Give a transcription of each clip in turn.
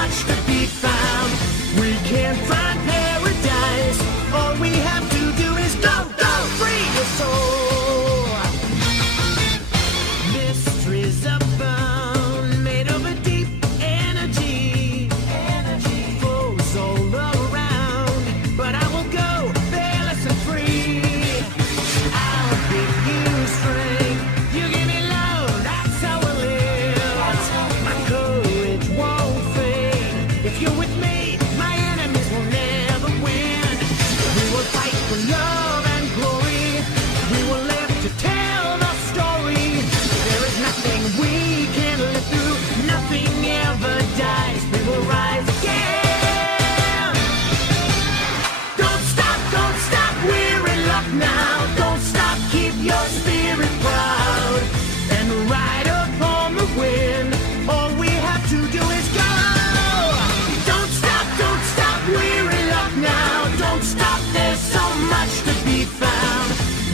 much to be found. We can't find paradise. All we have to do is go, go, free your soul. Mysteries abound, made of a deep energy. Flows all around, but I will go fearless and free. I'll give you strength, you give me love, that's how I live. My courage won't fade. If you're with me, my enemies will never win. We will fight for love and glory. We will live to tell the story. There is nothing we can't live through. Nothing ever dies. We will rise again. Don't stop, we're in luck now. Don't stop, keep your spirit proud. And ride upon the wind. All we have to do is go. Don't stop, we're in luck now. Don't stop, there's so much to be found.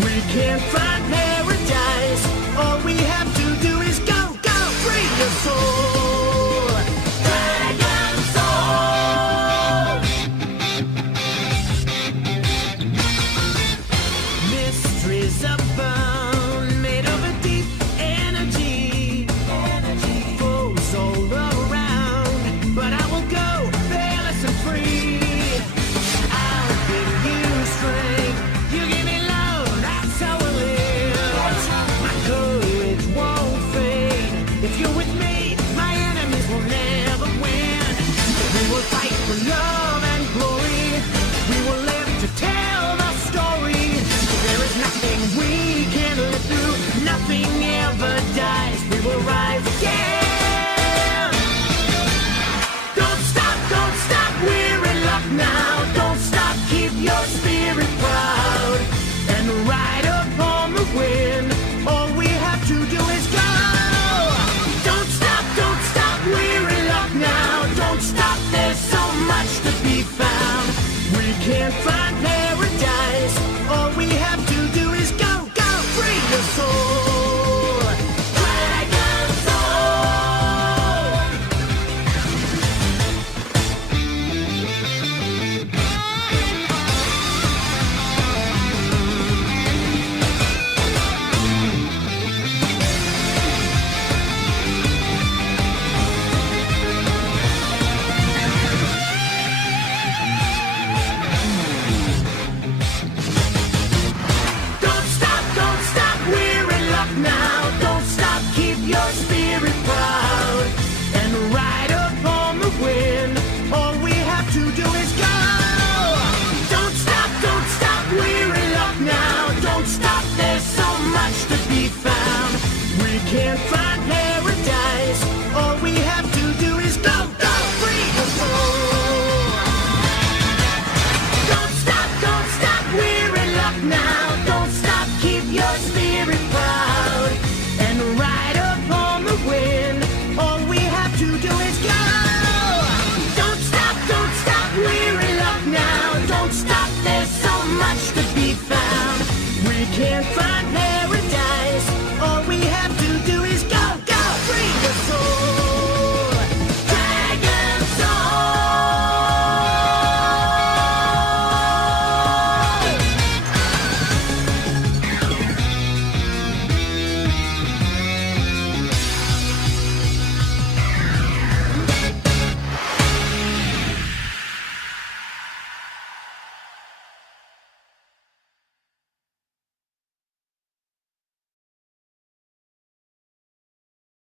We can't find paradise. All we have to do is go, go, free your soul. Dragon soul. Mysteries abound, made of a deep energy. Flows all around, but I will go fearless and free. I'll give you strength, you give me love, that's how I live. My courage won't fade. If you're with me, my enemies will never win. We will fight for love and glory. We will live to tell the story. There is nothing we can't live through. Nothing ever dies. We will rise again.